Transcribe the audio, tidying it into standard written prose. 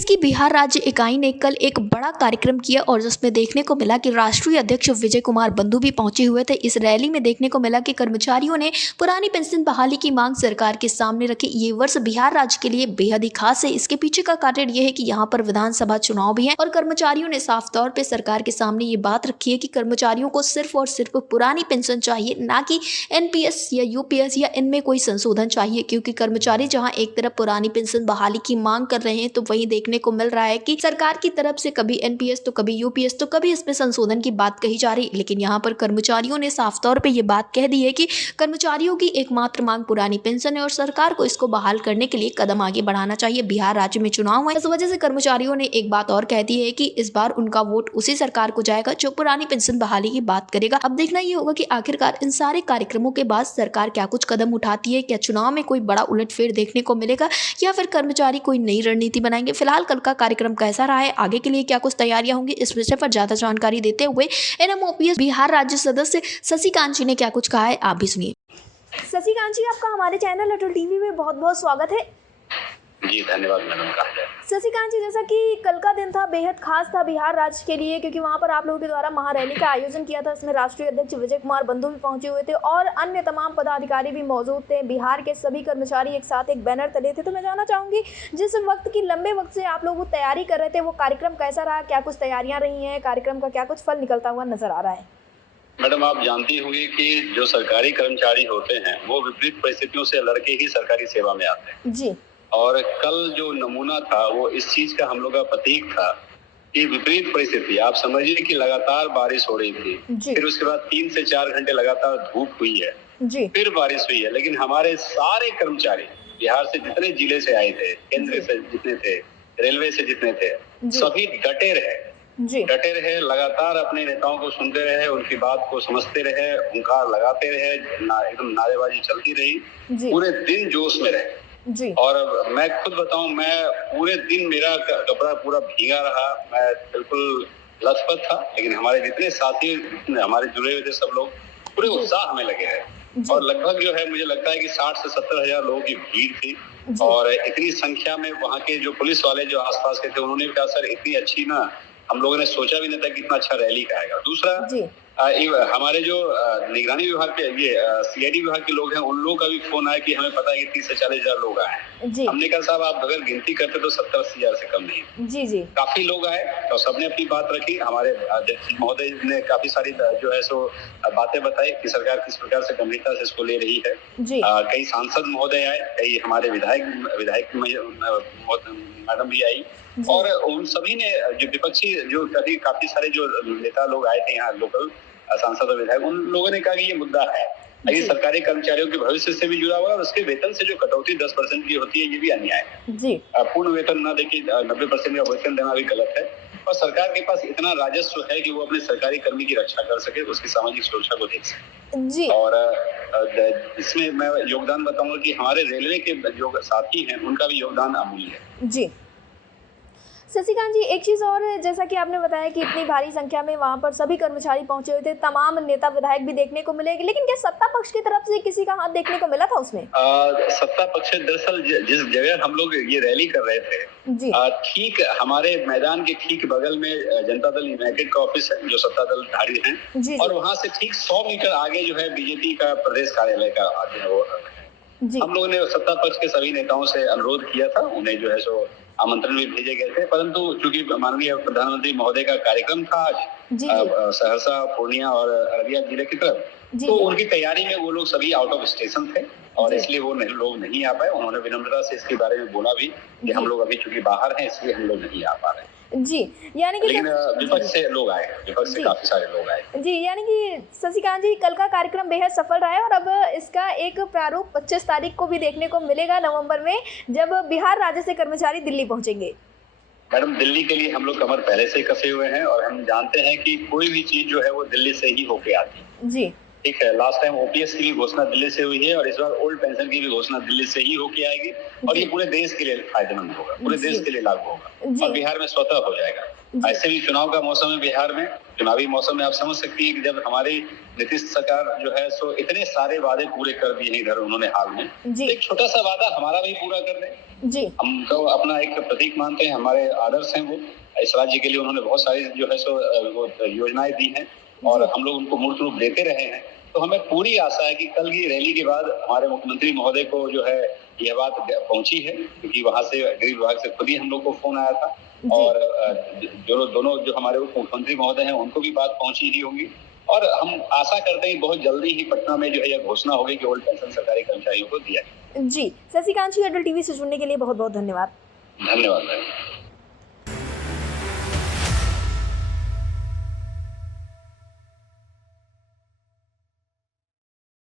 NPS की बिहार राज्य इकाई ने कल एक बड़ा कार्यक्रम किया और जिसमें देखने को मिला कि राष्ट्रीय अध्यक्ष विजय कुमार बंधु भी पहुंचे हुए थे। इस रैली में देखने को मिला कि कर्मचारियों ने पुरानी पेंशन बहाली की मांग सरकार के सामने रखी। ये वर्ष बिहार राज्य के लिए बेहद ही खास है। इसके पीछे का कारण ये है कि यहाँ पर विधानसभा चुनाव भी है और कर्मचारियों ने साफ तौर पर सरकार के सामने ये बात रखी है कि कर्मचारियों को सिर्फ और सिर्फ पुरानी पेंशन चाहिए, ना कि एनपीएस या यूपीएस या इनमें कोई संशोधन चाहिए। क्योंकि कर्मचारी जहां एक तरफ पुरानी पेंशन बहाली की मांग कर रहे हैं तो वहीं देखने को मिल रहा है कि सरकार की तरफ से कभी एनपीएस तो कभी यूपीएस तो कभी इसमें संशोधन की बात कही जा रही। लेकिन यहाँ पर कर्मचारियों ने साफ तौर पे ये बात कह दी है कि कर्मचारियों की एकमात्र मांग पुरानी पेंशन है और सरकार को इसको बहाल करने के लिए कदम आगे बढ़ाना चाहिए। बिहार राज्य में चुनाव है, इस वजह से कर्मचारियों ने एक बात और कह दी है कि इस बार उनका वोट उसी सरकार को जाएगा जो पुरानी पेंशन बहाली की बात करेगा। अब देखना ये होगा कि आखिरकार इन सारे कार्यक्रमों के बाद सरकार क्या कुछ कदम उठाती है। क्या चुनाव में कोई बड़ा उलटफेर देखने को मिलेगा या फिर कर्मचारी कोई नई रणनीति बनाएंगे। फिलहाल कल का कार्यक्रम कैसा रहा है, आगे के लिए क्या कुछ तैयारियां होंगी, इस विषय पर ज्यादा जानकारी देते हुए एनएमओपीएस बिहार राज्य सदस्य शशिकांत जी ने क्या कुछ कहा है, आप भी सुनिए। शशिकांत जी, आपका हमारे चैनल अटल टीवी में बहुत बहुत स्वागत है। जी धन्यवाद मैडम। कहा जाए शशिकांत जी, जैसा कि कल का दिन था बेहद खास था बिहार राज्य के लिए, क्योंकि वहां पर आप लोगों के द्वारा महारैली का आयोजन किया था। इसमें राष्ट्रीय अध्यक्ष विजय कुमार बंधु भी पहुंचे हुए थे और अन्य तमाम पदाधिकारी भी मौजूद थे। बिहार के सभी कर्मचारी एक साथ एक बैनर तले थे। तो मैं जानना चाहूंगी, जिस वक्त की लंबे वक्त से आप लोग तैयारी कर रहे थे, वो कार्यक्रम कैसा रहा, क्या कुछ तैयारियां रही हैं, कार्यक्रम का क्या कुछ फल निकलता हुआ नजर आ रहा है? मैडम, आप जानती होंगी कि जो सरकारी कर्मचारी होते हैं वो विपरीत परिस्थितियों से लड़के ही सरकारी सेवा में आते हैं जी। और कल जो नमूना था वो इस चीज का हम लोग का प्रतीक था कि विपरीत परिस्थिति, आप समझिए कि लगातार बारिश हो रही थी, फिर उसके बाद 3 से 4 घंटे लगातार धूप हुई है, फिर बारिश हुई है, लेकिन हमारे सारे कर्मचारी बिहार से जितने जिले से आए थे, केंद्र से जितने थे, रेलवे से जितने थे, सभी डटे रहे, लगातार अपने नेताओं को सुनते रहे, उनकी बात को समझते रहे, हुंकार लगाते रहे, एकदम नारेबाजी चलती रही, पूरे दिन जोश में रहे। और मैं खुद बताऊं, मैं पूरे दिन मेरा कपड़ा पूरा भीगा रहा, मैं बिल्कुल लथपथ था, लेकिन हमारे जितने साथी हमारे जुड़े हुए थे सब लोग पूरे उत्साह में लगे हैं और लगभग जो है मुझे लगता है कि 60 से 70 हजार लोगों की भीड़ थी और इतनी संख्या में वहाँ के जो पुलिस वाले जो आसपास के थे उन्होंने भी कहा, सर इतनी अच्छी ना हम लोगों ने सोचा भी नहीं था कि इतना अच्छा रैली का आएगा। दूसरा, हमारे जो निगरानी विभाग के ये सीआईडी विभाग के लोग हैं, उन लोगों का भी फोन आया कि हमें पता है कि 30 से 40 हजार लोग आए हैं। हमने कहा साहब आप अगर गिनती करते तो 70-80 हजार से कम नहीं। जी। काफी लोग आए और सबने अपनी बात रखी। हमारे अध्यक्ष महोदय ने काफी सारी जो है सो बातें बताई कि सरकार किस प्रकार से गंभीरता से इसको ले रही है। कई सांसद महोदय आए, कई हमारे विधायक मैडम भी आई और उन सभी ने जो विपक्षी जो काफी सारे जो नेता लोग आए थे यहाँ, लोकल सांसद और विधायक, उन लोगों ने कहा कि ये मुद्दा है, ये सरकारी कर्मचारियों के भविष्य से भी जुड़ा हुआ है और उसके वेतन से जो कटौती 10% की होती है ये भी अन्याय है। पूर्ण वेतन न देके 90% का वेतन देना भी गलत है और सरकार के पास इतना राजस्व है कि वो अपने सरकारी कर्मी की रक्षा कर सके, उसकी सामाजिक सुरक्षा को देख सके। और इसमें मैं योगदान बताऊंगा कि हमारे रेलवे के जो साथी हैं उनका भी योगदान अमूल्य है। शशिकांत जी, एक चीज़ और, जैसा कि आपने बताया कि इतनी भारी संख्या में वहाँ पर सभी कर्मचारी पहुंचे हुए थे, तमाम नेता विधायक भी देखने को मिले, लेकिन क्या सत्ता पक्ष की तरफ से किसी का हाथ देखने को मिला था उसमें? सत्ता पक्ष दरअसल जिस जगह हम लोग ये रैली कर रहे थे, ठीक हमारे मैदान के ठीक बगल में जनता दल यूनाइटेड का ऑफिस है जो सत्ता दल धारी है और वहाँ से ठीक 100 मीटर आगे जो है बीजेपी का प्रदेश कार्यालय का हम लोगों ने सत्ता पक्ष के सभी नेताओं से अनुरोध किया था, उन्हें जो है सो आमंत्रण भी भेजे गए थे, परंतु चूंकि माननीय प्रधानमंत्री महोदय का कार्यक्रम था आज सहरसा, पूर्णिया और अररिया जिले की तरफ, तो उनकी तैयारी में वो लोग सभी आउट ऑफ स्टेशन थे और इसलिए वो लोग नहीं आ पाए। उन्होंने विनम्रता से इसके बारे में बोला भी कि हम लोग अभी चूंकि बाहर हैं इसलिए हम लोग नहीं आ पा रहे हैं। यानी कि लेकिन विपक्ष से लोग आए, विपक्ष से काफी सारे लोग आए। यानी कि शशिकांत जी, कल का कार्यक्रम बेहद सफल रहा है और अब इसका एक प्रारूप 25 तारीख को भी देखने को मिलेगा नवंबर में, जब बिहार राज्य से कर्मचारी दिल्ली पहुंचेंगे। मैडम, दिल्ली के लिए हम लोग कमर पहले से कसे हुए हैं और हम जानते हैं कि कोई भी चीज जो है वो दिल्ली से ही होके आती है। ठीक है, लास्ट टाइम ओपीएस की भी घोषणा दिल्ली से हुई है और इस बार ओल्ड पेंशन की भी घोषणा दिल्ली से ही होके आएगी और ये पूरे देश के लिए फायदेमंद होगा, पूरे देश के लिए लागू होगा और बिहार में स्वतः हो जाएगा। ऐसे भी चुनाव का मौसम है बिहार में, चुनावी मौसम में आप समझ सकती है कि जब हमारी नीतीश सरकार जो है सो इतने सारे वादे पूरे कर दिए हैं इधर उन्होंने हाल में, तो एक छोटा सा वादा हमारा भी पूरा कर दें जी। हम तो अपना एक प्रतीक मानते हैं, हमारे आदर्श हैं वो। इस राज्य के लिए उन्होंने बहुत सारी जो है सो वो योजनाएं दी हैं और हम लोग उनको मूर्त रूप देते रहे हैं। तो हमें पूरी आशा है कि कल की रैली के बाद हमारे मुख्यमंत्री महोदय को जो है यह बात पहुंची है, क्योंकि वहां से गृह विभाग से खुद ही हम लोग को फोन आया था और जो दोनों जो हमारे उप मुख्यमंत्री महोदय हैं उनको भी बात पहुंची ही होगी और हम आशा करते हैं बहुत जल्दी ही पटना में जो है यह घोषणा होगी कि ओल्ड पेंशन सरकारी कर्मचारियों को दिया जी। शशिकांत जी, अडल टीवी से जुड़ने के लिए बहुत बहुत धन्यवाद। धन्यवाद।